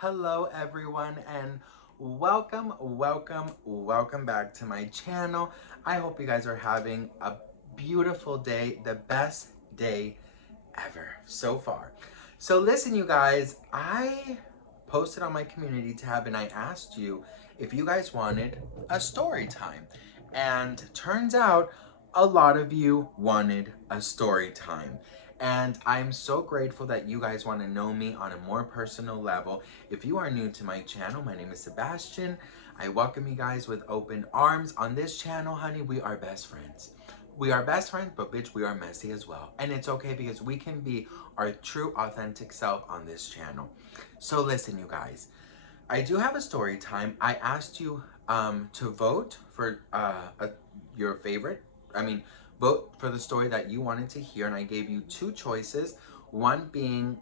Hello everyone and welcome back to my channel. I hope you guys are having a beautiful day, the best day ever so far. So listen you guys, I posted on my community tab and I asked you if you guys wanted a story time. And turns out a lot of you wanted a story time. And I'm so grateful that you guys want to know me on a more personal level. If you are new to my channel, my name is Sebastian. I welcome you guys with open arms. On this channel, honey, we are best friends. We are best friends, but bitch, we are messy as well. And it's okay because we can be our true, authentic self on this channel. So listen, you guys. I do have a story time. I asked you to vote for your favorite. I mean, vote for the story that you wanted to hear, and I gave you two choices. One being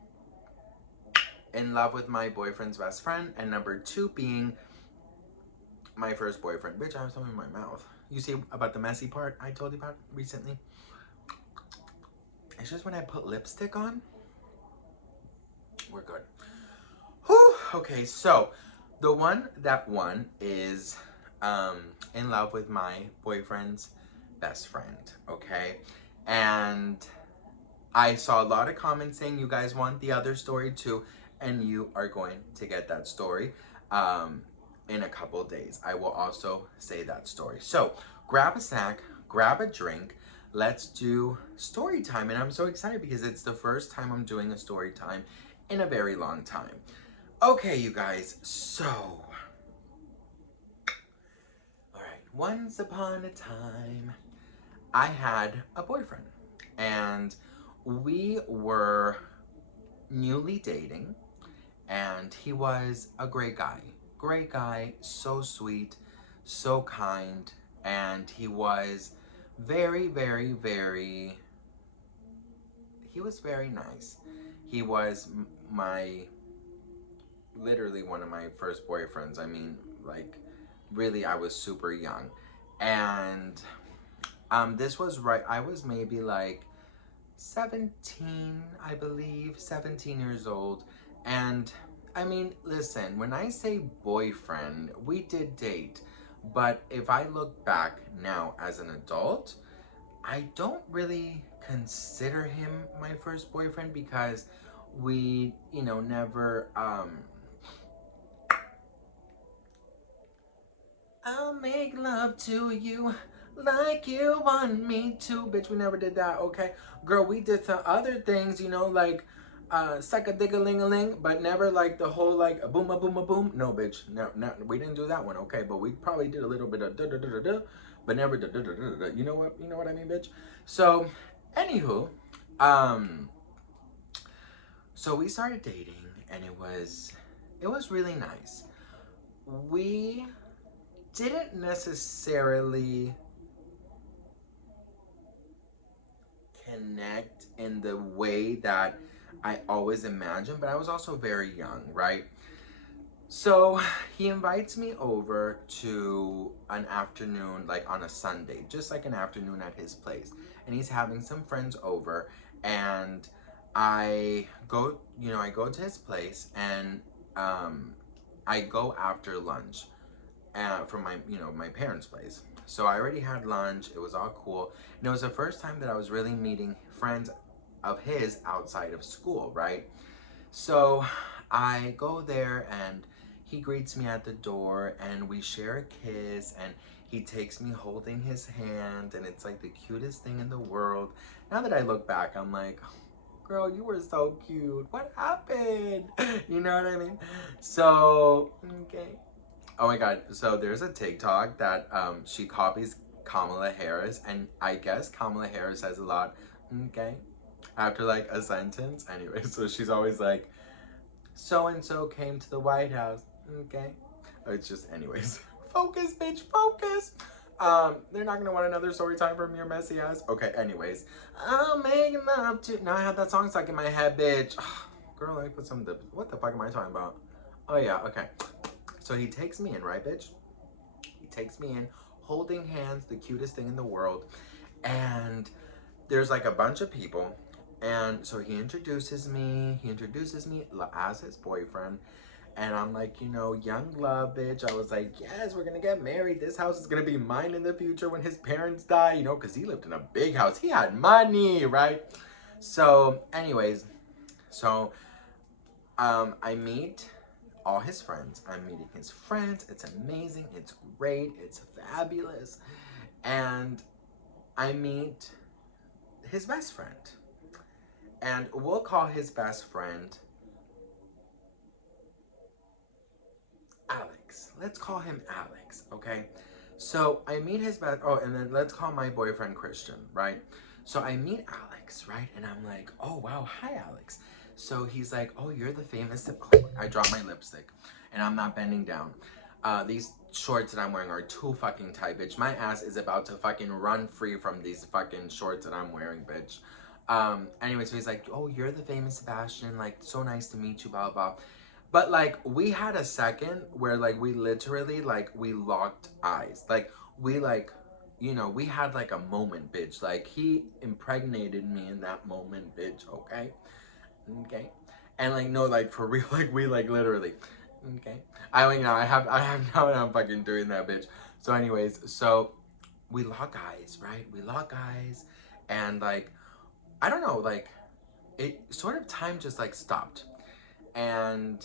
in love with my boyfriend's best friend, and number two being my first boyfriend. Bitch, I have something in my mouth. You see about the messy part I told you about recently? It's just when I put lipstick on, we're good. Whew. Okay, so the one that won is in love with my boyfriend's best friend, okay? And I saw a lot of comments saying you guys want the other story too, and you are going to get that story in a couple days. I will also say that story. So grab a snack, grab a drink. Let's do story time. And I'm so excited because it's the first time I'm doing a story time in a very long time. Okay, you guys, so, all right, once upon a time, I had a boyfriend, and we were newly dating, and he was a great guy, so sweet, so kind, and he was very, he was very nice. He was my literally one of my first boyfriends. I mean, like, really, I was super young. And this was right, I was maybe like 17, I believe, 17 years old. And I mean, listen, when I say boyfriend, we did date. But if I look back now as an adult, I don't really consider him my first boyfriend because we, never I'll make love to you like you want me to. Bitch, we never did that, okay? Girl, we did some other things, like suck a dig a ling a ling, but never like the whole like a boom a boom a boom. No, bitch, no, we didn't do that one, okay? But we probably did a little bit of da da da da da, but never da da da da da. You know what I mean, bitch? So, anywho, um, so we started dating, and it was really nice. We didn't necessarily connect in the way that I always imagined, but I was also very young, right? So he invites me over to an afternoon, like on a Sunday, just like an afternoon at his place. And he's having some friends over, and I go to his place, and I go after lunch from my parents' place. So I already had lunch. It was all cool, and it was the first time that I was really meeting friends of his outside of school, right? So I go there, and he greets me at the door, and we share a kiss, and he takes me holding his hand, and it's like the cutest thing in the world. Now that I look back, I'm like, girl, you were so cute. What happened? You know what I mean? So, okay. Oh my god, so there's a TikTok that she copies Kamala Harris, and I guess Kamala Harris says a lot, okay, after like a sentence. Anyway, so she's always like, so and so came to the White House, okay. It's just, anyways. Focus, bitch, focus. They're not gonna want another story time from your messy ass. Okay, anyways. I'll make love to. Now I have that song stuck in my head, bitch. Girl, let me put some. What the fuck am I talking about? Oh yeah, okay. So he takes me in, right, bitch? He takes me in, holding hands, the cutest thing in the world. And there's like a bunch of people. And so he introduces me as his boyfriend. And I'm like, you know, young love, bitch. I was like, yes, we're gonna get married. This house is gonna be mine in the future when his parents die, you know, because he lived in a big house. He had money, right? So, anyways, so I meet all his friends. I'm meeting his friends. It's amazing. It's great. It's fabulous. And I meet his best friend. And we'll call his best friend Alex. Let's call him Alex, okay? So I meet his best, oh, and then let's call my boyfriend Christian, right? So I meet Alex, right? And I'm like, oh, wow, hi, Alex. So he's like, oh, you're the famous, oh, I dropped my lipstick and I'm not bending down. These shorts that I'm wearing are too fucking tight, bitch. My ass is about to fucking run free from these fucking shorts that I'm wearing, bitch. Anyway, so he's like, oh, you're the famous Sebastian, like, so nice to meet you, blah, blah. But like we had a second where like we literally like we locked eyes. Like we like, you know, we had like a moment, bitch. Like he impregnated me in that moment, bitch, okay? Okay. And like no, like for real, like we like literally. Okay. I have now and I'm fucking doing that, bitch. So anyways, so we lock eyes, right? We lock eyes and like I don't know, like it sort of time just like stopped. And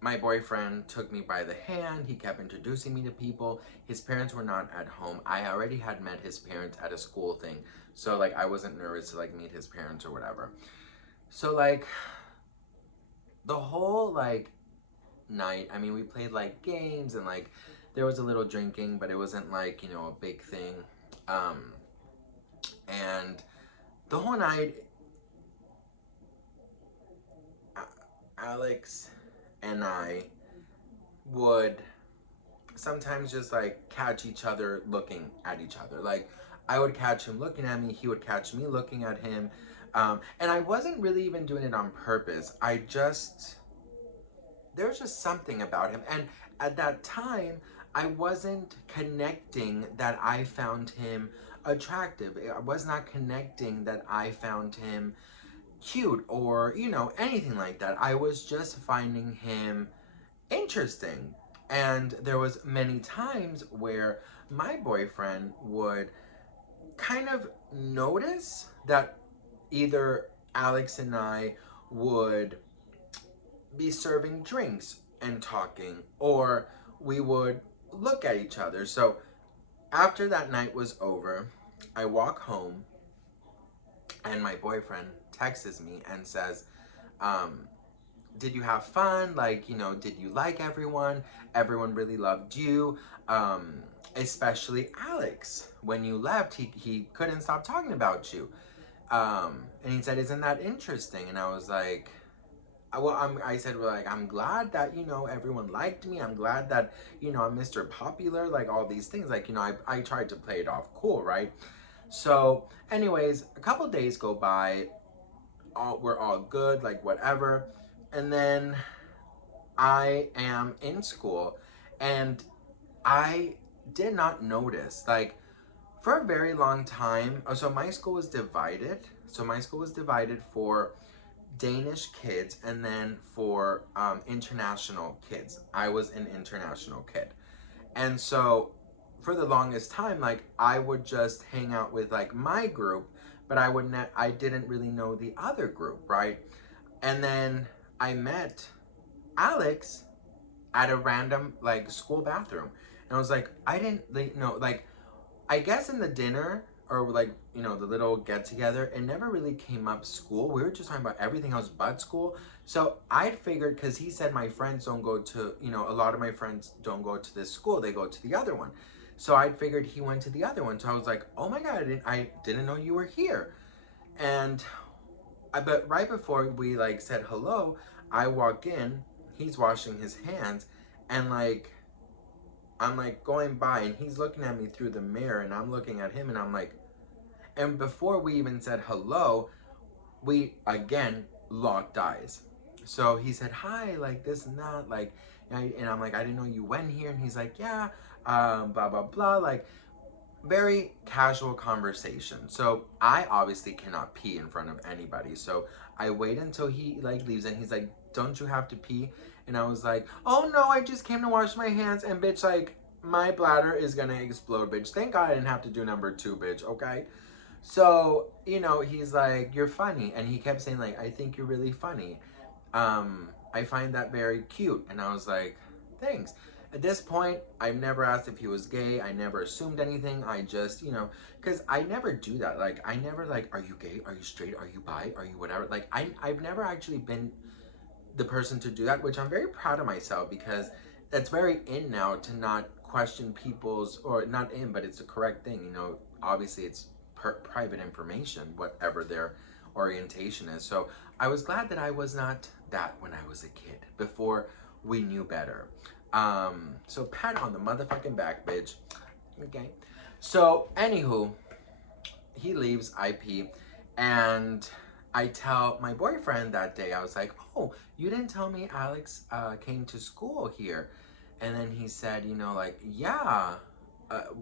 my boyfriend took me by the hand. He kept introducing me to people. His parents were not at home. I already had met his parents at a school thing. So like I wasn't nervous to like meet his parents or whatever. So like the whole like night, I mean we played like games and like there was a little drinking, but it wasn't like, you know, a big thing. Um and the whole night Alex and I would sometimes just like catch each other looking at each other. Like I would catch him looking at me, he would catch me looking at him. And I wasn't really even doing it on purpose. There was just something about him. And at that time, I wasn't connecting that I found him attractive. I was not connecting that I found him cute or, you know, anything like that. I was just finding him interesting. And there was many times where my boyfriend would kind of notice that either Alex and I would be serving drinks and talking, or we would look at each other. So after that night was over, I walk home and my boyfriend texts me and says, um, did you have fun? Like, you know, did you like everyone? Everyone really loved you. Especially Alex. When you left, he couldn't stop talking about you. And he said, isn't that interesting? And I was like, I said, well, like, I'm glad that, you know, everyone liked me. I'm glad that, you know, I'm Mr. Popular, like all these things. Like, you know, I tried to play it off cool, right? So anyways, a couple days go by. We're all good, like whatever. And then I am in school and I did not notice, like, for a very long time. So my school was divided. So my school was divided for Danish kids and then for international kids. I was an international kid. And so for the longest time, like, I would just hang out with like my group, but I didn't really know the other group, right? And then I met Alex at a random like school bathroom. And I was like, I didn't like know, like, I guess in the dinner or like, you know, the little get together, it never really came up school. We were just talking about everything else but school. So I figured, because he said my friends don't go to, you know, a lot of my friends don't go to this school, they go to the other one. So I figured he went to the other one. So I was like, oh my God, I didn't know you were here. And but right before we like said hello, I walk in, he's washing his hands, and like I'm like going by and he's looking at me through the mirror and I'm looking at him and I'm like, and before we even said hello, we again locked eyes. So he said hi, like this and that, like, and I'm like, I didn't know you went here. And he's like, yeah, blah blah blah, like very casual conversation. So I obviously cannot pee in front of anybody. So I wait until he like leaves and he's like, don't you have to pee? And I was like, oh no, I just came to wash my hands. And bitch, like, my bladder is gonna explode, bitch. Thank God I didn't have to do number 2, bitch, okay? So, you know, he's like, you're funny. And he kept saying, like, I think you're really funny. I find that very cute. And I was like, thanks. At this point, I've never asked if he was gay. I never assumed anything. I just, you know, because I never do that. Like, I never, like, are you gay? Are you straight? Are you bi? Are you whatever? Like, I've never actually been the person to do that, which I'm very proud of myself, because that's very in now to not question people's, or not in, but it's the correct thing. You know, obviously it's private information, whatever their orientation is. So I was glad that I was not that when I was a kid, before we knew better. So pat on the motherfucking back, bitch. Okay. So anywho, he leaves, I pee, and I tell my boyfriend that day, I was like, oh, you didn't tell me Alex came to school here. And then he said, you know, like, yeah,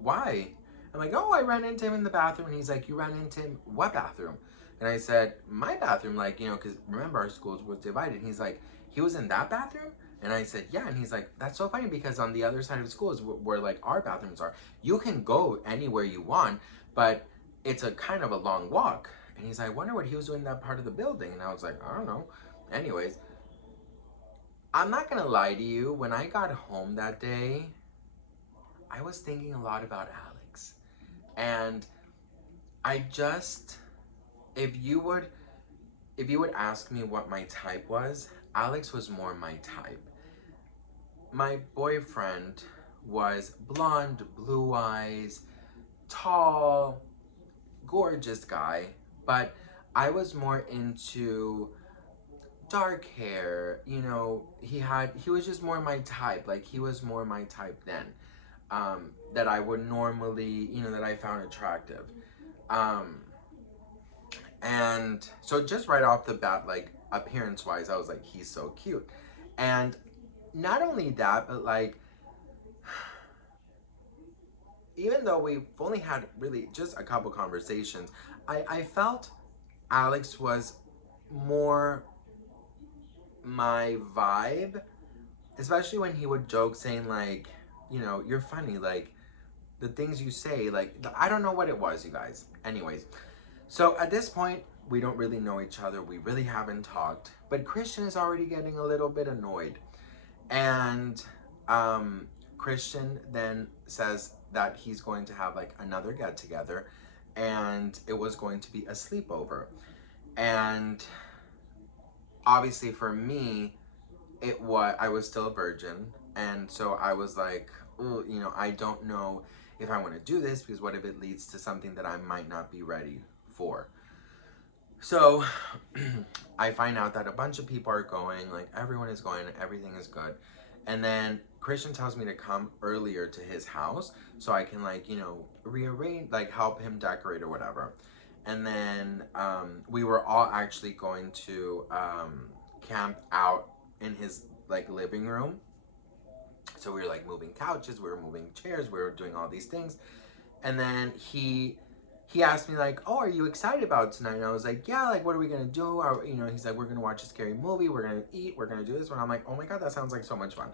why? I'm like, oh, I ran into him in the bathroom. And he's like, you ran into him? What bathroom? And I said, my bathroom, like, you know, because remember our schools was divided. He's like, he was in that bathroom? And I said, yeah. And he's like, that's so funny, because on the other side of the school is where like our bathrooms are. You can go anywhere you want, but it's a kind of a long walk. And he's like, I wonder what he was doing in that part of the building. And I was like, I don't know. Anyways, I'm not gonna lie to you. When I got home that day, I was thinking a lot about Alex. And I just, if you would ask me what my type was, Alex was more my type. My boyfriend was blonde, blue eyes, tall, gorgeous guy, but I was more into dark hair. You know, he was just more my type. Like, he was more my type then, that I would normally, you know, that I found attractive. Um, and so just right off the bat, like, appearance wise, I was like, he's so cute. And not only that, but like, even though we've only had really just a couple conversations, I felt Alex was more my vibe, especially when he would joke saying, like, you know, you're funny, like, the things you say, like, I don't know what it was, you guys. Anyways, so at this point, we don't really know each other. We really haven't talked, but Christian is already getting a little bit annoyed. And Christian then says that he's going to have like another get together, and it was going to be a sleepover. And obviously for me, I was still a virgin, and so I was like, oh, you know, I don't know if I want to do this, because what if it leads to something that I might not be ready for? So I find out that a bunch of people are going, like, everyone is going, everything is good. And then Christian tells me to come earlier to his house so I can, like, you know, rearrange, like, help him decorate or whatever. And then we were all actually going to camp out in his, like, living room. So we were, like, moving couches, we were moving chairs, we were doing all these things. And then he asked me, like, oh, are you excited about tonight? And I was like, yeah, like, what are we gonna do? You know, he's like, we're gonna watch a scary movie, we're gonna eat, we're gonna do this. And I'm like, oh my God, that sounds like so much fun.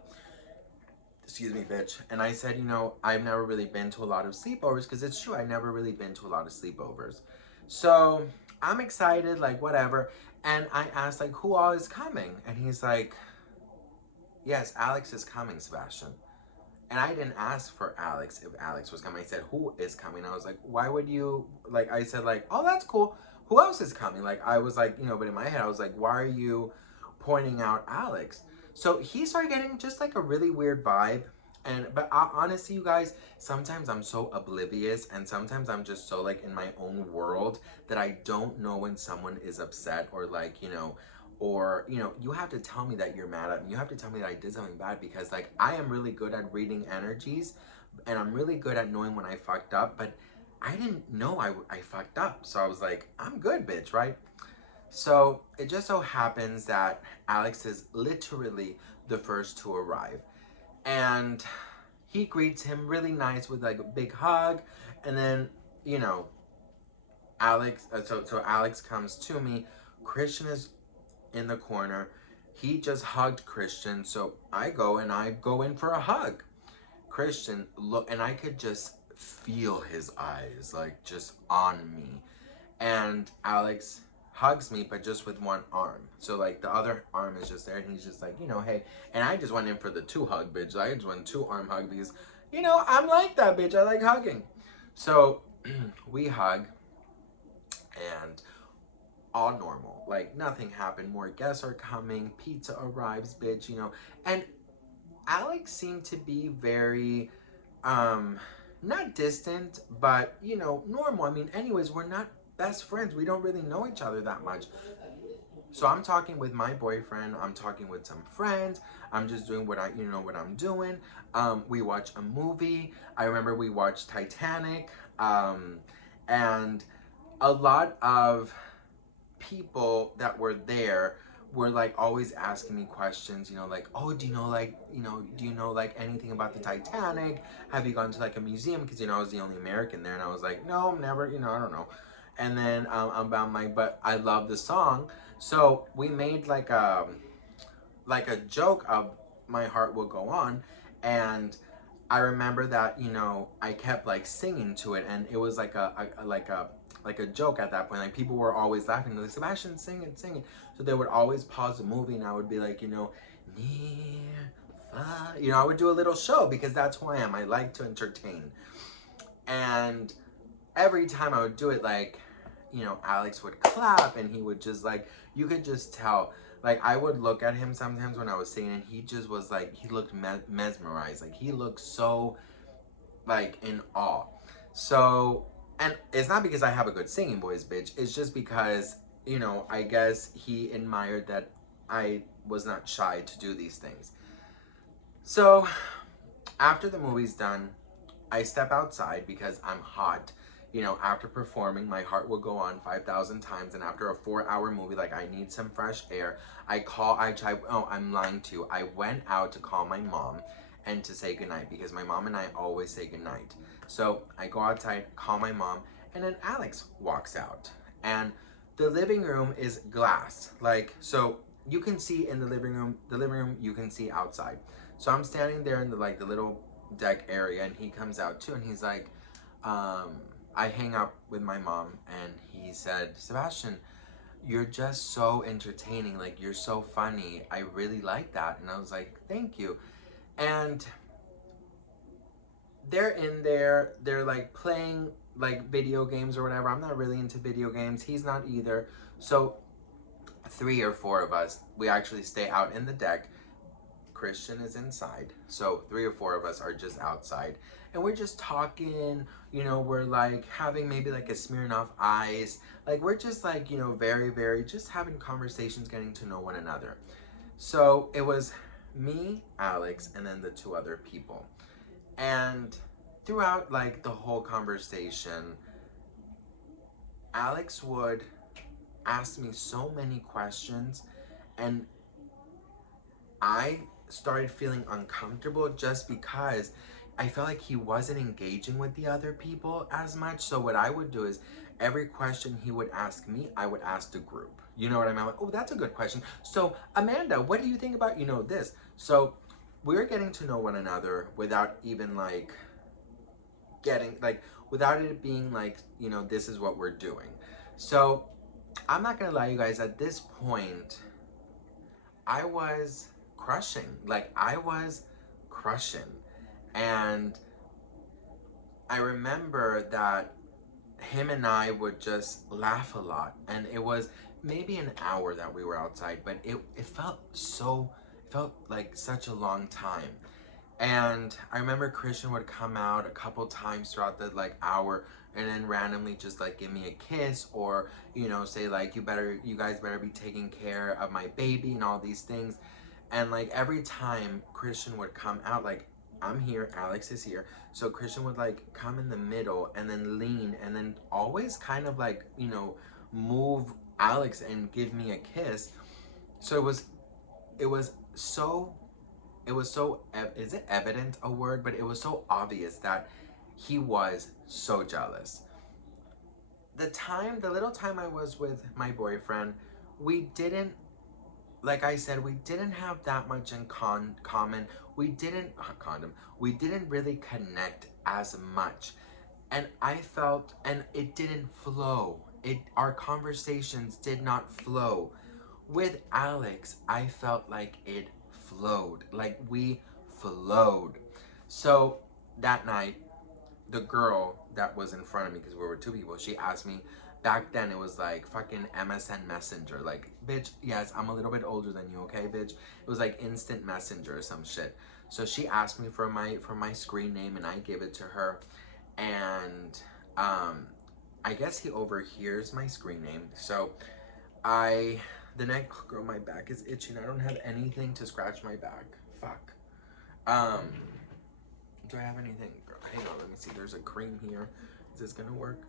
Excuse me, bitch. And I said, you know, I've never really been to a lot of sleepovers, because it's true, I've never really been to a lot of sleepovers. So I'm excited, like, whatever. And I asked, like, who all is coming? And he's like, yes, Alex is coming, Sebastian. And I didn't ask for Alex, if Alex was coming. I said, who is coming? I was like, why would you, like, I said, like, oh, that's cool. Who else is coming? Like, I was like, you know, but in my head, I was like, why are you pointing out Alex? So he started getting just like a really weird vibe. But honestly, you guys, sometimes I'm so oblivious, and sometimes I'm just so like in my own world that I don't know when someone is upset, or like, you know, or, you know, you have to tell me that you're mad at me. You have to tell me that I did something bad, because like, I am really good at reading energies, and I'm really good at knowing when I fucked up, but I didn't know I fucked up. So I was like, I'm good, bitch, right? So it just so happens that Alex is literally the first to arrive, and he greets him really nice with like a big hug. And then, you know, Alex, so Alex comes to me. Christian is in the corner, He just hugged Christian, so I go and I go in for a hug. Christian look, and I could just feel his eyes like just on me. And Alex hugs me, but just with one arm. So like the other arm is just there, and he's just like, hey. And I just went in for the two hug, bitch. I just went two arm hug because, I'm like that, bitch. I like hugging. So we hug, and all normal. Like nothing happened. More guests are coming. Pizza arrives, bitch. And Alex seemed to be very not distant, but normal. I mean, anyways, we're not best friends. We don't really know each other that much. So I'm talking with my boyfriend, I'm talking with some friends, I'm just doing what I'm doing. We watch a movie. I remember we watched Titanic. And a lot of people that were there were like always asking me questions, like, oh, do you know like anything about the Titanic? Have you gone to like a museum? Because I was the only American there, and I was like, no, never, I don't know. And then I'm like, but I love the song. So we made like a joke of My Heart Will Go On. And I remember that, I kept like singing to it, and it was like a joke at that point. Like people were always laughing. They're like, Sebastian, sing it, sing it. So they would always pause the movie, and I would be like, near, far. I would do a little show because that's who I am. I like to entertain. And every time I would do it, like, Alex would clap, and he would just like, you could just tell. Like, I would look at him sometimes when I was singing, and he just was like, he looked mesmerized. Like, he looked so, like, in awe. So, and it's not because I have a good singing voice, bitch. It's just because, I guess he admired that I was not shy to do these things. So, after the movie's done, I step outside because I'm hot. After performing, my heart will go on 5,000 times. And after a 4-hour movie, like, I need some fresh air. I'm lying to you. I went out to call my mom and to say goodnight because my mom and I always say goodnight. So I go outside, call my mom, and then Alex walks out. And the living room is glass. Like, so you can see in the living room, you can see outside. So I'm standing there in the little deck area, and he comes out too, and he's like, I hang up with my mom, and he said, Sebastian, you're just so entertaining, like you're so funny, I really like that. And I was like, thank you. And they're in there, they're like playing like video games or whatever. I'm not really into video games, he's not either. So 3 or 4 of us, we actually stay out in the deck. Christian is inside. So 3 or 4 of us are just outside. And we're just talking, we're like having maybe like a Smirnoff Ice. Like we're just like, very, very just having conversations, getting to know one another. So it was me, Alex, and then the 2 other people. And throughout like the whole conversation, Alex would ask me so many questions, and I started feeling uncomfortable just because I felt like he wasn't engaging with the other people as much. So what I would do is every question he would ask me, I would ask the group. You know what I mean? I'm like, oh, that's a good question. So Amanda, what do you think about, this? So we're getting to know one another without even like without it being like, this is what we're doing. So I'm not gonna lie, you guys, at this point, I was crushing. Like, I was crushing. And I remember that him and I would just laugh a lot. And it was maybe an hour that we were outside, but it felt like such a long time. And I remember Christian would come out a couple times throughout the like hour, and then randomly just like give me a kiss, or say like, you guys better be taking care of my baby and all these things. And like every time Christian would come out, like, I'm here, Alex is here, so Christian would like come in the middle and then lean, and then always kind of like move Alex and give me a kiss. So it was so is it evident a word, but it was so obvious that he was so jealous. The little time I was with my boyfriend, we didn't like I said, we didn't have that much in common. We didn't condom. We didn't really connect as much, and I felt, and it didn't flow. Our conversations did not flow. With Alex, I felt like it flowed. Like we flowed. So that night, the girl that was in front of me, because we were two people, she asked me, back then it was like fucking MSN Messenger. Like, bitch, yes, I'm a little bit older than you, okay, bitch? It was like instant messenger or some shit. So she asked me for my screen name, and I gave it to her. And um I guess he overhears my screen name. So I the next, oh, girl, my back is itching. I don't have anything to scratch my back. Fuck. Um do I have anything? Girl, hang on, let me see. There's a cream here. Is this gonna work?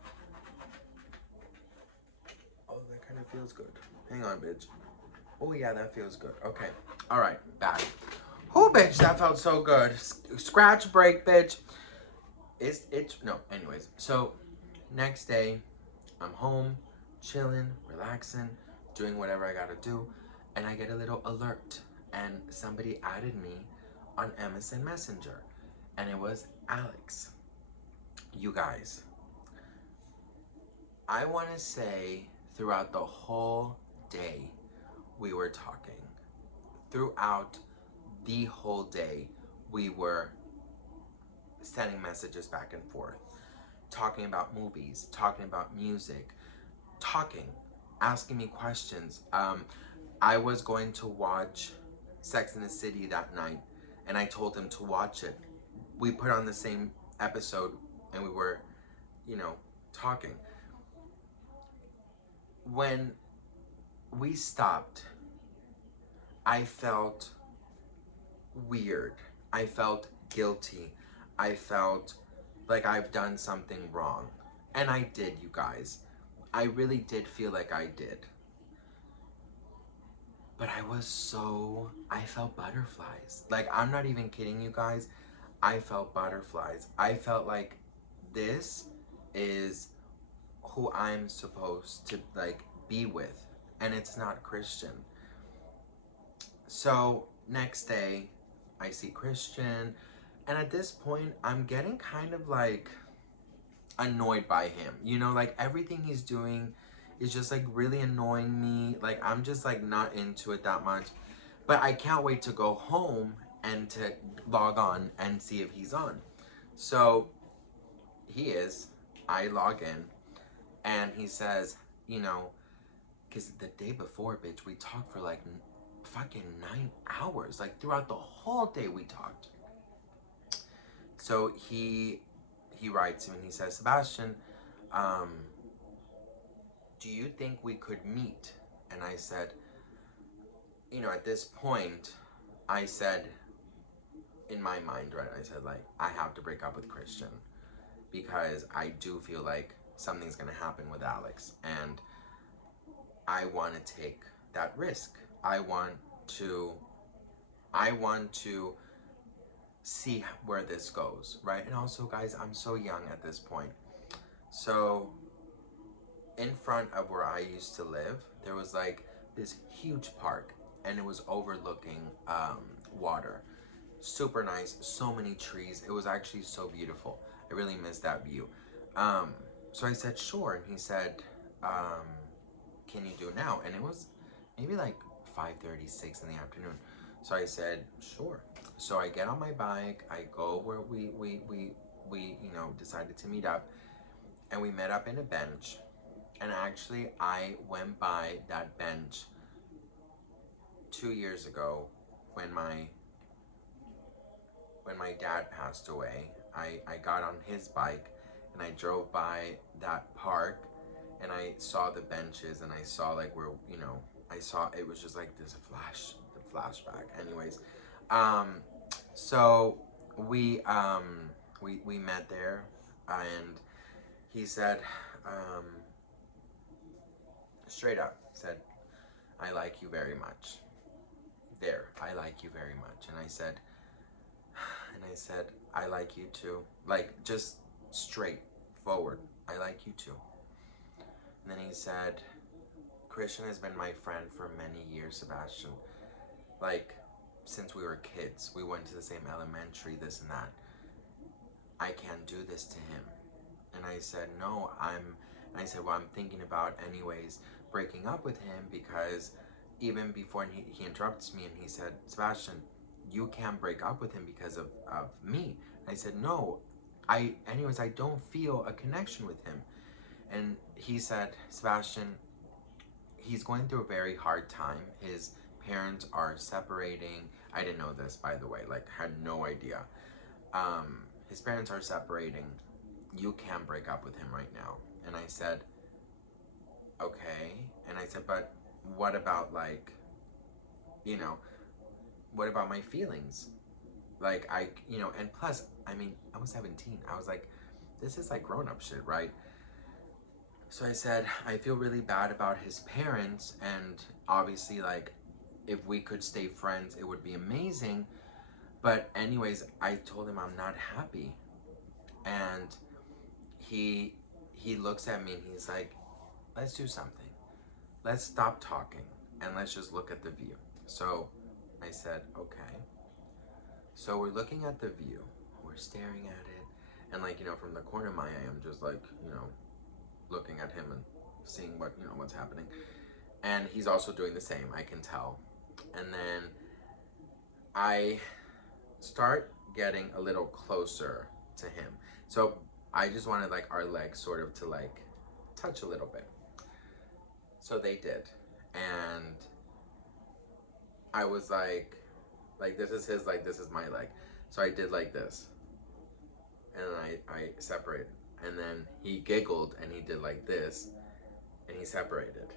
Oh, that kind of feels good. Hang on, bitch. Oh yeah, that feels good. Okay. All right, back. Oh, bitch, that felt so good. Scratch break, bitch. It's no. Anyways, so next day, I'm home, chilling, relaxing, doing whatever I gotta do, and I get a little alert, and somebody added me on MSN Messenger, and it was Alex. You guys, I want to say throughout the whole day we were talking. Throughout the whole day we were sending messages back and forth, talking about movies, talking about music, talking, asking me questions. I was going to watch Sex in the City that night, and I told him to watch it. We put on the same episode, and we were, you know, talking. When we stopped, I felt weird. I felt guilty. I felt like I've done something wrong. And I did, you guys. I really did feel like I did. But I felt butterflies. Like, I'm not even kidding you guys. I felt butterflies. I felt like this is who I'm supposed to, like, be with. And it's not Christian. So, next day, I see Christian. And at this point, I'm getting kind of like annoyed by him. You know, like everything he's doing is just like really annoying me. Like I'm just like not into it that much. But I can't wait to go home and to log on and see if he's on. So he is. I log in and he says, you know, because the day before, bitch, we talked for like fucking 9 hours. Like throughout the whole day we talked. So he writes me and he says, Sebastian, um, do you think we could meet? And I said, you know, at this point, I said in my mind, right, I said, like, I have to break up with Christian because I do feel like something's gonna happen with Alex, and I want to take that risk. To, I want to see where this goes, right? And also, guys, I'm so young at this point. So in front of where I used to live, there was like this huge park, and it was overlooking water. Super nice, so many trees. It was actually so beautiful. I really missed that view. Um, so I said, sure. And he said, um, can you do it now? And it was maybe like 5:36 in the afternoon. So I said, sure. So I get on my bike, I go where we you know, decided to meet up, and we met up in a bench. And actually, I went by that bench 2 years ago when my dad passed away. I got on his bike and I drove by that park, and I saw the benches, and I saw like where, you know, I saw it was just like this flashback. Anyways, um, so we we met there, and he said, um, straight up said, I like you very much. There, I like you very much. And I said, I like you too. Like, just straight forward. I like you too. And then he said, Christian has been my friend for many years, Sebastian. Like, since we were kids. We went to the same elementary, this and that. I can't do this to him. And I said, no, I said, well, I'm thinking about anyways breaking up with him, because even before he interrupts me and he said, Sebastian, you can't break up with him because of me. I said, no, anyways, I don't feel a connection with him. And he said, Sebastian, he's going through a very hard time. His parents are separating. I didn't know this, by the way, like, had no idea. His parents are separating. You can't break up with him right now. And I said, okay. And I said, but what about, like, you know, what about my feelings? Like, and plus, I mean, I was 17. I was like, this is like grown up shit, right? So I said, I feel really bad about his parents, and obviously, like, if we could stay friends, it would be amazing. But anyways, I told him I'm not happy. And he looks at me and he's like, let's do something. Let's stop talking and let's just look at the view. So I said, okay. So we're looking at the view. We're staring at it. And, like, from the corner of my eye, I'm just like, looking at him and seeing what's happening. And he's also doing the same, I can tell. And then I start getting a little closer to him. So I just wanted, like, our legs sort of to, like, touch a little bit. So they did. And I was like, this is his leg, this is my leg. So I did like this. And I separated. And then he giggled and he did like this. And he separated.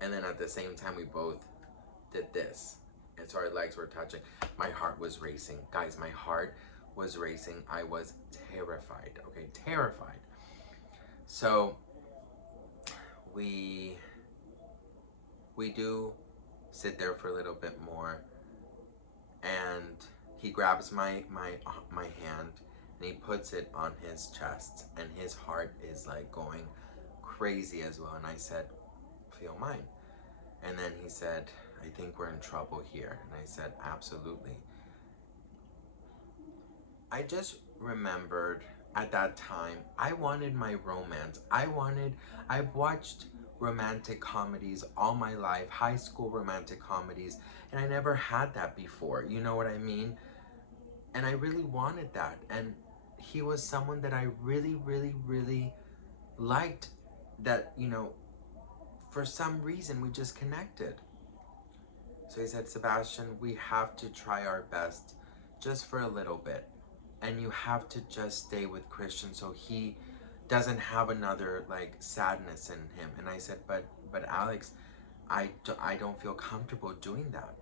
And then at the same time, we both did this. And so our legs were touching. My heart was racing. Guys, my heart was racing. I was terrified, okay? Terrified. So we do sit there for a little bit more. And he grabs my hand and he puts it on his chest. And his heart is, like, going crazy as well. And I said, feel mine. And then he said, I think we're in trouble here. And I said, absolutely. I just remembered at that time, I wanted my romance. I've watched romantic comedies all my life, high school romantic comedies, and I never had that before. You know what I mean? And I really wanted that. And he was someone that I really, really, really liked, that, for some reason we just connected. So he said, Sebastian, we have to try our best just for a little bit. And you have to just stay with Christian so he doesn't have another, like, sadness in him. And I said, but Alex, I don't feel comfortable doing that.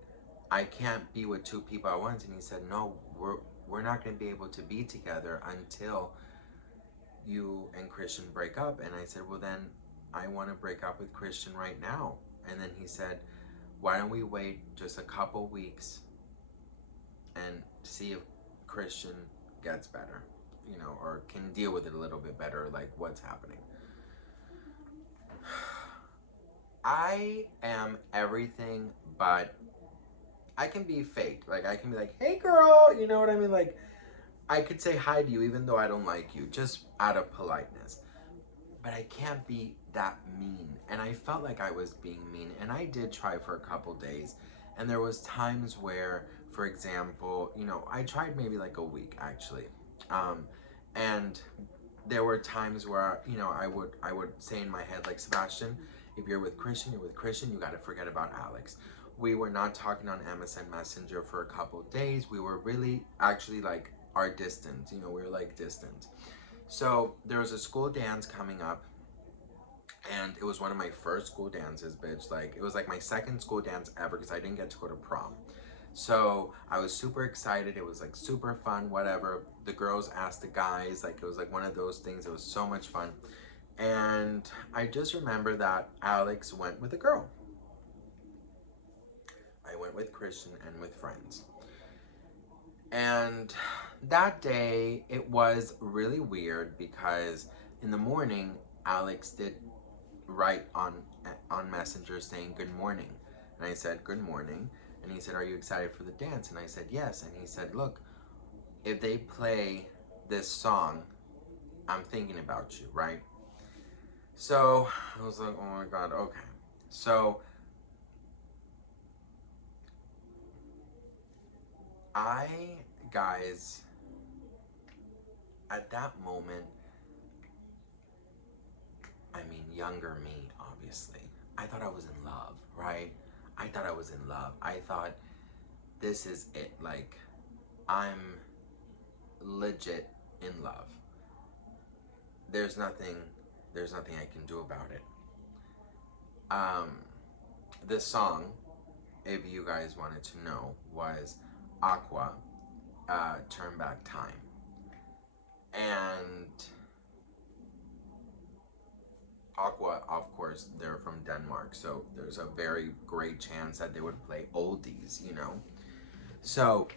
I can't be with two people at once. And he said, no, we're not going to be able to be together until you and Christian break up. And I said, well, then I want to break up with Christian right now. And then he said, why don't we wait just a couple weeks and see if Christian gets better, or can deal with it a little bit better, like, what's happening. I am everything, but I can be fake. Like, I can be like, hey girl, you know what I mean? Like, I could say hi to you even though I don't like you, just out of politeness. But I can't be that mean. And I felt like I was being mean. And I did try for a couple days. And there was times where, for example, I tried maybe like a week, actually. And there were times where, I would say in my head, like, Sebastian, if you're with Christian, you're with Christian, you got to forget about Alex. We were not talking on MSN Messenger for a couple days. We were really actually, like, our distance, we were, like, distant. So there was a school dance coming up, and it was one of my first school dances, bitch. Like, it was like my second school dance ever, because I didn't get to go to prom. So I was super excited. It was, like, super fun, whatever. The girls asked the guys, like, it was like one of those things. It was so much fun. And I just remember that Alex went with a girl. I went with Christian and with friends. And that day, it was really weird because in the morning, Alex did write on on Messenger saying good morning. And I said, good morning. And he said, are you excited for the dance? And I said, yes. And he said, look, if they play this song, I'm thinking about you, right? So I was like, oh my God, okay. So I, guys, at that moment, I mean, younger me, obviously, I thought I was in love, right? I thought I was in love. I thought, this is it. Like, I'm legit in love. There's nothing, there's nothing I can do about it. Um, this song, if you guys wanted to know, was Aqua, Turn Back Time. And Aqua, of course, they're from Denmark, so there's a very great chance that they would play oldies, you know? So,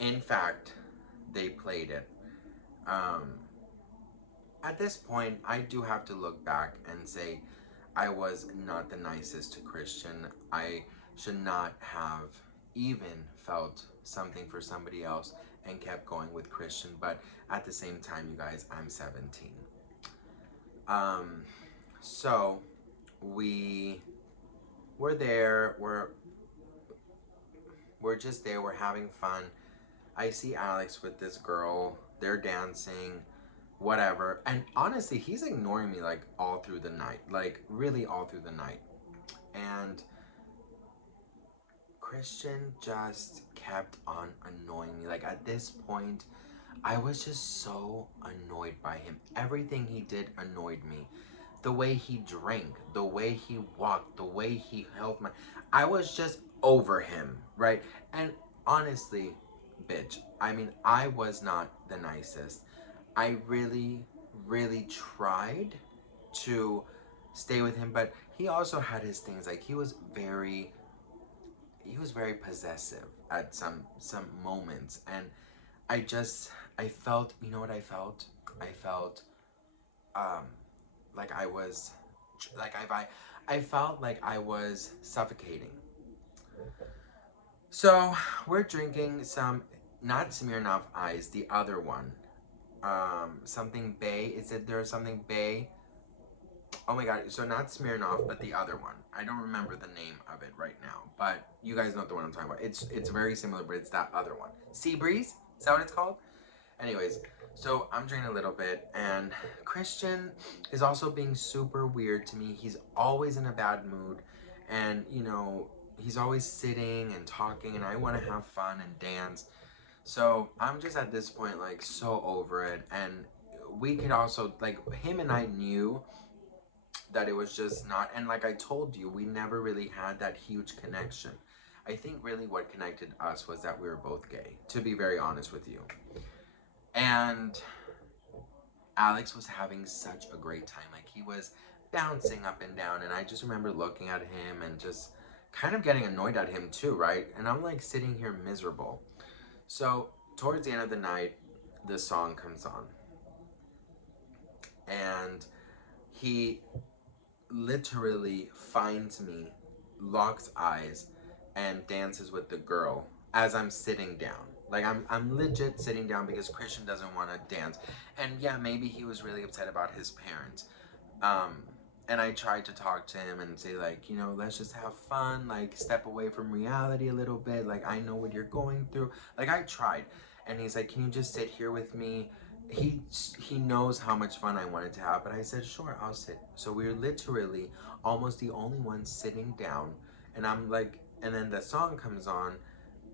in fact, they played it. Um, at this point, I do have to look back and say I was not the nicest to Christian. I should not have even felt something for somebody else and kept going with Christian. But at the same time, you guys, I'm 17. Um, so we were there. We're just there. We're having fun. I see Alex with this girl. They're dancing, whatever. And honestly, he's ignoring me like all through the night. Like really all through the night. And Christian just kept on annoying me. Like at this point, I was just so annoyed by him. Everything he did annoyed me. The way he drank, the way he walked, the way he held my... I was just over him, right? And honestly, bitch, I mean, I was not the nicest. I really, really tried to stay with him, but he also had his things. Like he was very possessive at some moments, and I felt, you know what I felt? I felt um like I was like I felt like I was suffocating. So we're drinking some, not Smirnoff Ice, the other one. Something Bay. Is it there's something Bay? Oh my god, so not Smirnoff, but the other one. I don't remember the name of it right now, but you guys know the one I'm talking about. It's very similar, but it's that other one. Sea Breeze? Is that what it's called? Anyways, so I'm drinking a little bit, and Christian is also being super weird to me. He's always in a bad mood, and you know, he's always sitting and talking, and I want to have fun and dance. So I'm just at this point like so over it, and we could also like him and I knew that it was just not, and like I told you, we never really had that huge connection. I think really what connected us was that we were both gay, to be very honest with you. And Alex was having such a great time. Like he was bouncing up and down, and I just remember looking at him and just kind of getting annoyed at him too, right? And I'm like sitting here miserable. So towards the end of the night, this song comes on, and he literally finds me, locks eyes, and dances with the girl as I'm sitting down. Like I'm legit sitting down because Christian doesn't want to dance. And yeah, maybe he was really upset about his parents. Um, and I tried to talk to him and say like, you know, let's just have fun, like step away from reality a little bit. Like I know what you're going through. Like I tried. And he's like, can you just sit here with me? He knows how much fun I wanted to have, but I said, sure, I'll sit. So we were literally almost the only ones sitting down, and I'm like, and then the song comes on,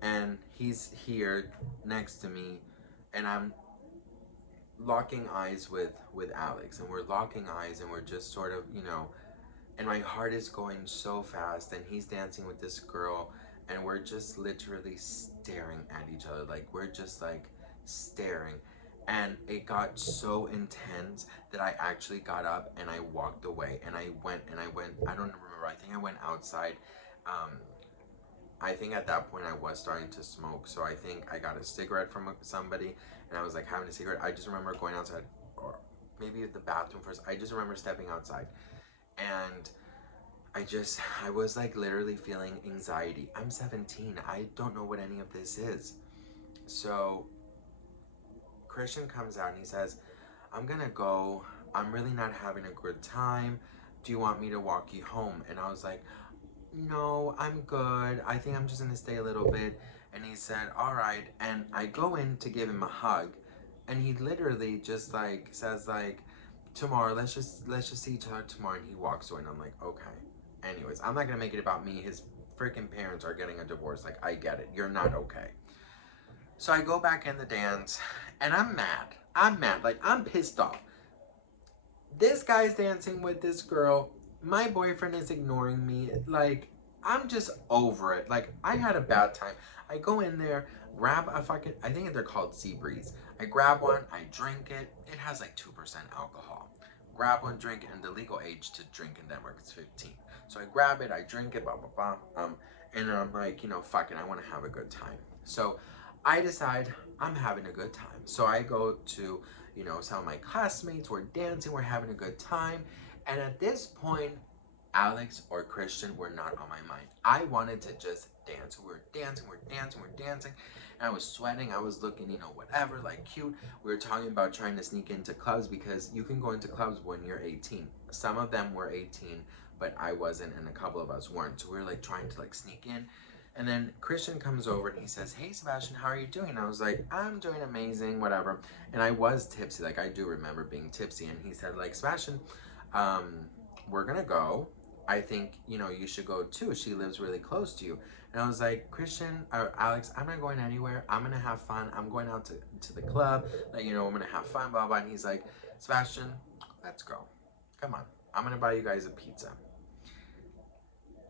and he's here next to me, and I'm locking eyes with Alex, and we're locking eyes, and we're just sort of, you know, and my heart is going so fast, and he's dancing with this girl, and we're just literally staring at each other. Like we're just like staring, and it got so intense that I actually got up and I walked away, and I went, I don't remember, I think I went outside. um I think at that point I was starting to smoke, so I think I got a cigarette from somebody, and I was like having a cigarette. I just remember going outside, or maybe the bathroom first. I just remember stepping outside, And I was like literally feeling anxiety. I'm 17. I don't know what any of this is. So Christian comes out and he says, I'm gonna go. I'm really not having a good time. Do you want me to walk you home? And I was like, no, I'm good. I think I'm just gonna stay a little bit. And he said, all right. And I go in to give him a hug, and he literally just like says like, tomorrow, let's just see each other tomorrow. And he walks away, and I'm like, okay. Anyways, I'm not gonna make it about me. His freaking parents are getting a divorce. Like, I get it. You're not okay. So I go back in the dance, and I'm mad. I'm mad. Like, I'm pissed off. This guy's dancing with this girl. My boyfriend is ignoring me. Like, I'm just over it. Like, I had a bad time. I go in there, grab a fucking, I think they're called Sea Breeze. I grab one, I drink it. It has like 2% alcohol. Grab one, drink it, and the legal age to drink in Denmark is 15. So I grab it, I drink it, blah, blah, blah. And I'm like, fuck it, I want to have a good time. So I decide I'm having a good time. So I go to some of my classmates, we're dancing, we're having a good time. And at this point, Alex or Christian were not on my mind. I wanted to just dance. We were dancing, we're dancing, we're dancing. And I was sweating, I was looking, whatever, like cute. We were talking about trying to sneak into clubs because you can go into clubs when you're 18. Some of them were 18, but I wasn't, and a couple of us weren't. So we were like trying to like sneak in. And then Christian comes over and he says, hey Sebastian, how are you doing? And I was like, I'm doing amazing, whatever. And I was tipsy, like I do remember being tipsy. And he said, like, Sebastian, we're gonna go. I think, you should go too. She lives really close to you. And I was like, Christian, or Alex, I'm not going anywhere. I'm gonna have fun. I'm going out to the club. Like, I'm gonna have fun, blah, blah. And he's like, Sebastian, let's go. Come on. I'm gonna buy you guys a pizza.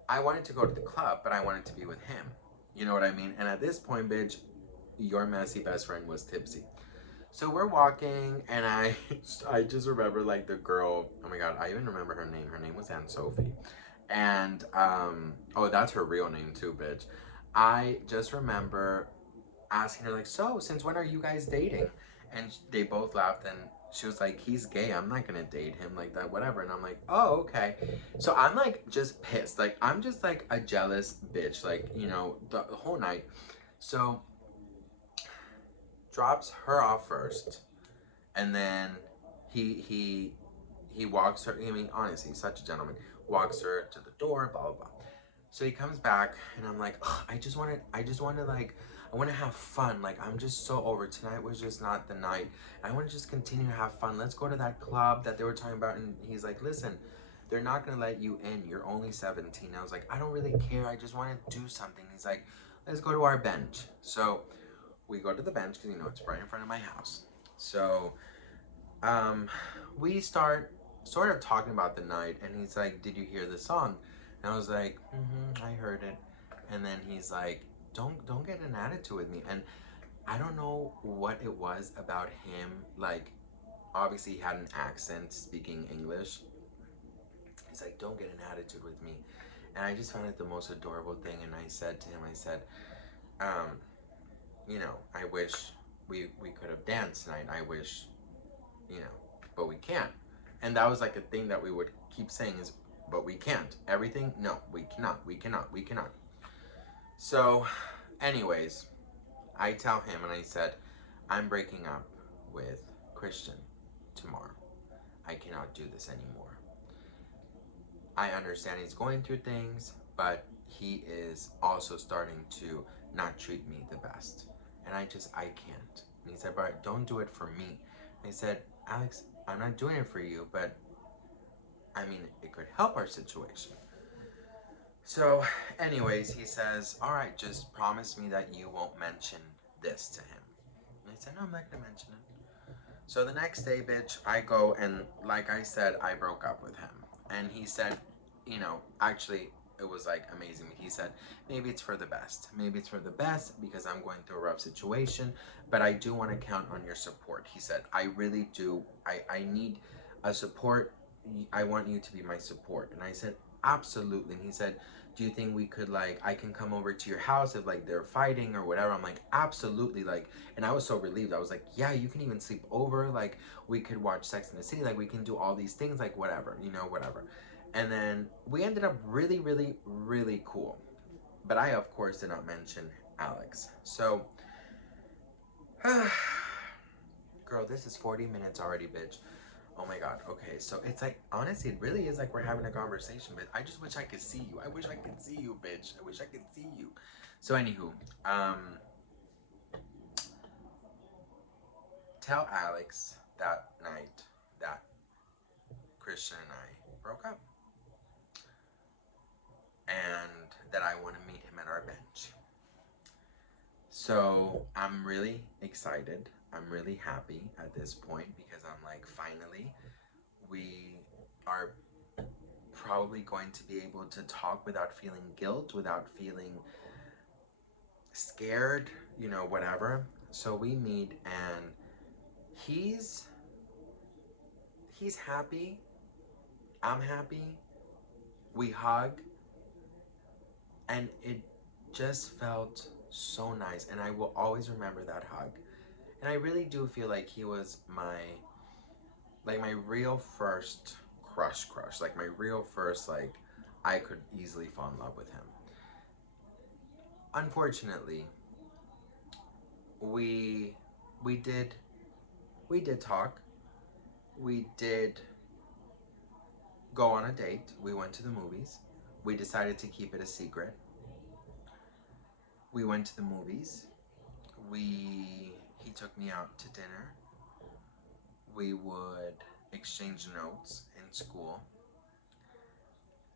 I wanted to go to the club, but I wanted to be with him. You know what I mean? And at this point, bitch, your messy best friend was tipsy. So we're walking, and I just remember like the girl. Oh my god, I even remember her name. Her name was Aunt Sophie, and oh, that's her real name too, bitch. I just remember asking her like, so since when are you guys dating? And they both laughed, and she was like, he's gay, I'm not gonna date him like that, whatever. And I'm like, oh, okay. So I'm like just pissed, like I'm just like a jealous bitch, like the whole night. So drops her off first, and then he walks her. I mean, honestly, such a gentleman. Walks her to the door, blah blah blah. So he comes back, and I'm like, I just want to like, I want to have fun. Like, I'm just so over. Tonight was just not the night. I want to just continue to have fun. Let's go to that club that they were talking about. And he's like, listen, they're not going to let you in. You're only 17. I was like, I don't really care. I just want to do something. He's like, let's go to our bench. So we go to the bench because, it's right in front of my house. So we start sort of talking about the night. And he's like, did you hear the song? And I was like, I heard it. And then he's like, don't get an attitude with me. And I don't know what it was about him. Like, obviously he had an accent speaking English. He's like, don't get an attitude with me. And I just found it the most adorable thing. And I said to him, um, I wish we could have danced tonight. I wish, but we can't. And that was like a thing that we would keep saying is, but we can't. Everything, no, we cannot. So, anyways, I tell him and I said, I'm breaking up with Christian tomorrow. I cannot do this anymore. I understand he's going through things, but he is also starting to not treat me the best. And I can't. And he said, but don't do it for me. I said, Alex, I'm not doing it for you, but I mean, it could help our situation. So, anyways, he says, all right, just promise me that you won't mention this to him. And I said, no, I'm not going to mention it. So the next day, bitch, I go and, like I said, I broke up with him. And he said, actually, it was like amazing. He said, maybe it's for the best. Maybe it's for the best because I'm going through a rough situation, but I do want to count on your support. He said, I really do. I need a support. I want you to be my support. And I said, absolutely. And he said, do you think we could, like, I can come over to your house if like they're fighting or whatever? I'm like, absolutely. Like, and I was so relieved. I was like, yeah, you can even sleep over. Like, we could watch Sex in the City. Like, we can do all these things, like whatever, whatever. And then we ended up really, really, really cool. But I, of course, did not mention Alex. So, girl, this is 40 minutes already, bitch. Oh my god. Okay, so it's like, honestly, it really is like we're having a conversation, but I just wish I could see you. I wish I could see you, bitch. I wish I could see you. So, anywho, tell Alex that night that Christian and I broke up and that I want to meet him at our bench. So I'm really excited. I'm really happy at this point because I'm like, finally, we are probably going to be able to talk without feeling guilt, without feeling scared, you know, whatever. So we meet and he's he's happy. I'm happy. We hug and it just felt so nice and I will always remember that hug. And I really do feel like he was my real first crush, like my real first, like, I could easily fall in love with him. Unfortunately, we we did we did talk. We did go on a date. We went to the movies. We decided to keep it a secret. We went to the movies. He took me out to dinner. We would exchange notes in school.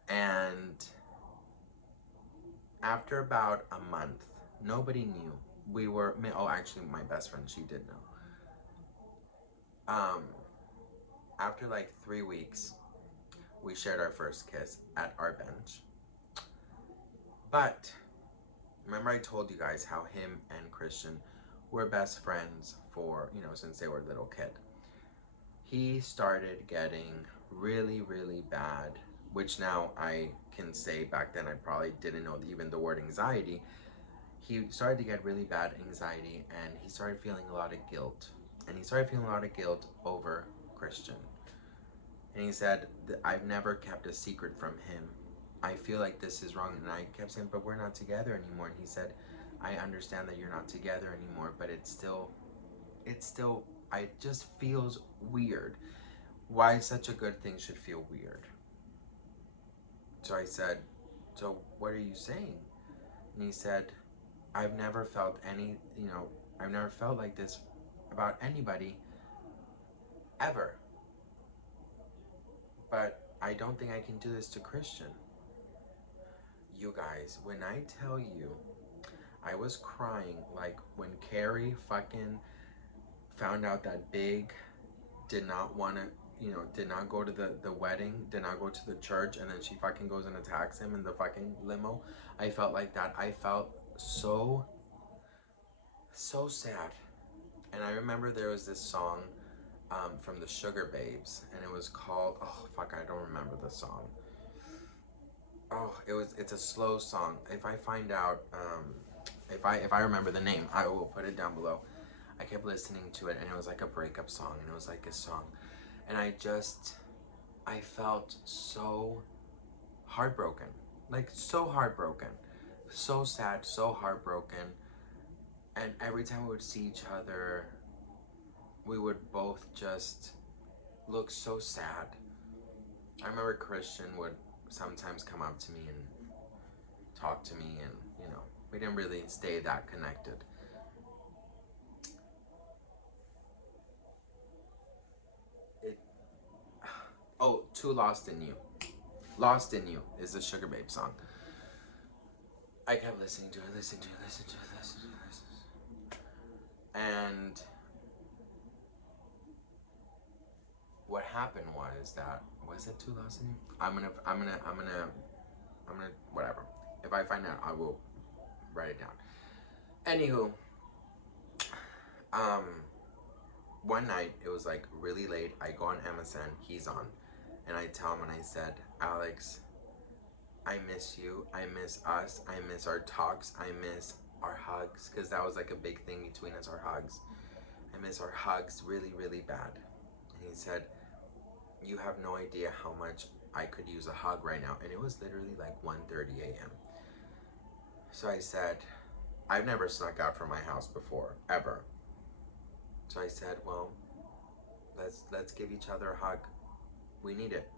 And after about a month, nobody knew. Oh, actually, my best friend, she did know. Um, After like 3 weeks, we shared our first kiss at our bench. But remember, I told you guys how him and Christian were best friends for, since they were a little kid. He started getting really, really bad, which now I can say back then I probably didn't know even the word anxiety. He started to get really bad anxiety and he started feeling a lot of guilt. And he started feeling a lot of guilt over Christian. And he said, I've never kept a secret from him. I feel like this is wrong. And I kept saying, but we're not together anymore. And he said, I understand that you're not together anymore, but it just feels weird. Why such a good thing should feel weird? So I said, so what are you saying? And he said, I've never felt I've never felt like this about anybody ever. But I don't think I can do this to Christian. You guys, when I tell you, I was crying like when Carrie fucking found out that Big did not want to, did not go to the wedding, did not go to the church, and then she fucking goes and attacks him in the fucking limo. I felt like that. I felt so sad. And I remember there was this song from the Sugar Babes, and it was called, oh fuck, I don't remember the song. Oh, it's a slow song. If I find out, if I remember the name, I will put it down below. I kept listening to it, and it was like a breakup song, and it was like a song, and I felt so heartbroken, like so heartbroken, so sad, so heartbroken, and every time we would see each other, we would both just look so sad. I remember Christian would sometimes come up to me and talk to me, and we didn't really stay that connected. Oh, Too Lost in You. Lost in You is the Sugar Babe song. I kept listening to it. And what happened was it Too Lost in You? I'm gonna, whatever. If I find out, I will write it down. Anywho, one night, it was like really late. I go on MSN, he's on, and I tell him, and I said, Alex, I miss you, I miss us, I miss our talks, I miss our hugs, because that was like a big thing between us, our hugs. I miss our hugs really, really bad. And he said, you have no idea how much I could use a hug right now. And it was literally like 1:30 a.m. So I said, I've never snuck out from my house before, ever. So I said, well, let's give each other a hug. We need it.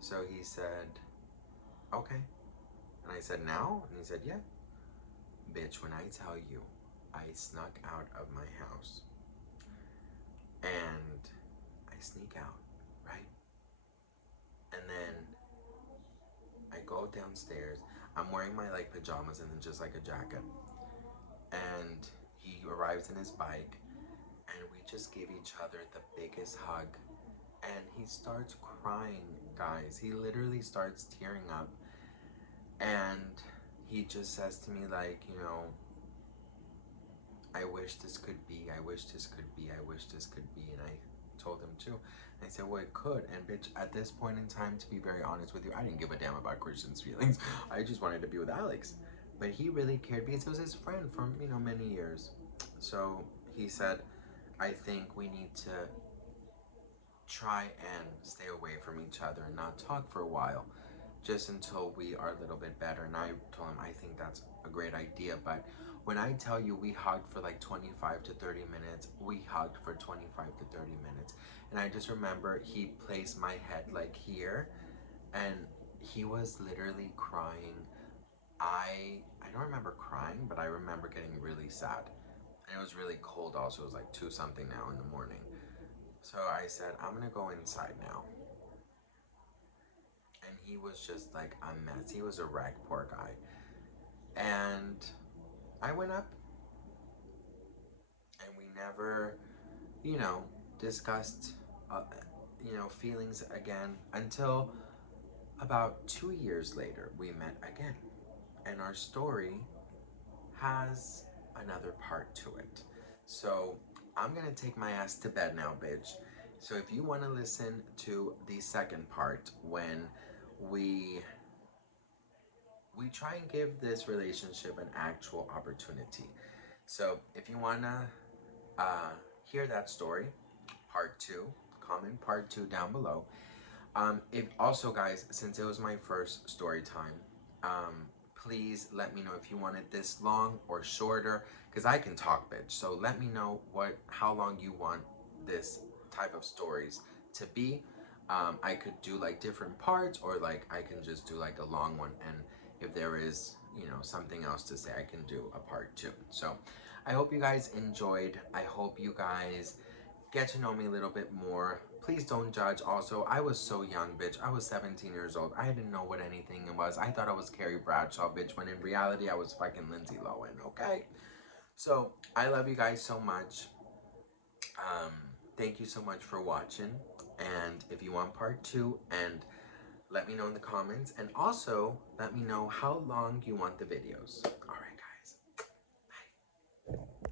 So he said, okay. And I said, now? And he said, yeah. Bitch, when I tell you, I snuck out of my house and I sneak out, right? And then I go downstairs. I'm wearing my like pajamas and then just like a jacket. And he arrives in his bike and we just give each other the biggest hug. And he starts crying, guys. He literally starts tearing up. And he just says to me, like, you know, I wish this could be, I wish this could be, I wish this could be. And I told him too. And I said, well, it could. And bitch, at this point in time, to be very honest with you, I didn't give a damn about Christian's feelings. I just wanted to be with Alex. But he really cared because it was his friend from, you know, many years. So he said, I think we need to try and stay away from each other and not talk for a while, just until we are a little bit better. And I told him, I think that's a great idea. But when I tell you we hugged for like 25 to 30 minutes, we hugged for 25 to 30 minutes. And I just remember he placed my head like here and he was literally crying. I don't remember crying, but I remember getting really sad. And it was really cold also. It was like 2 something now in the morning. So I said, I'm gonna go inside now. And he was just like a mess. He was a wreck, poor guy. And I went up and we never, you know, discussed, uh, you know, feelings again until about 2 years later we met again. And our story has another part to it. So I'm gonna take my ass to bed now, bitch. So if you want to listen to the second part when we we try and give this relationship an actual opportunity. So if you wanna hear that story, part two, comment part two down below. If also, guys, since it was my first story time, please let me know if you want it this long or shorter, because I can talk, bitch. So let me know how long you want this type of stories to be. I could do like different parts, or like I can just do like a long one. And if there is, you know, something else to say, I can do a part two. So I hope you guys enjoyed. I hope you guys get to know me a little bit more. Please don't judge. Also, I was so young, bitch. I was 17 years old. I didn't know what anything was. I thought I was Carrie Bradshaw, bitch, when in reality I was fucking Lindsay Lohan, okay? So, I love you guys so much. Um, Thank you so much for watching. And if you want part two, and let me know in the comments. And also, let me know how long you want the videos. All right.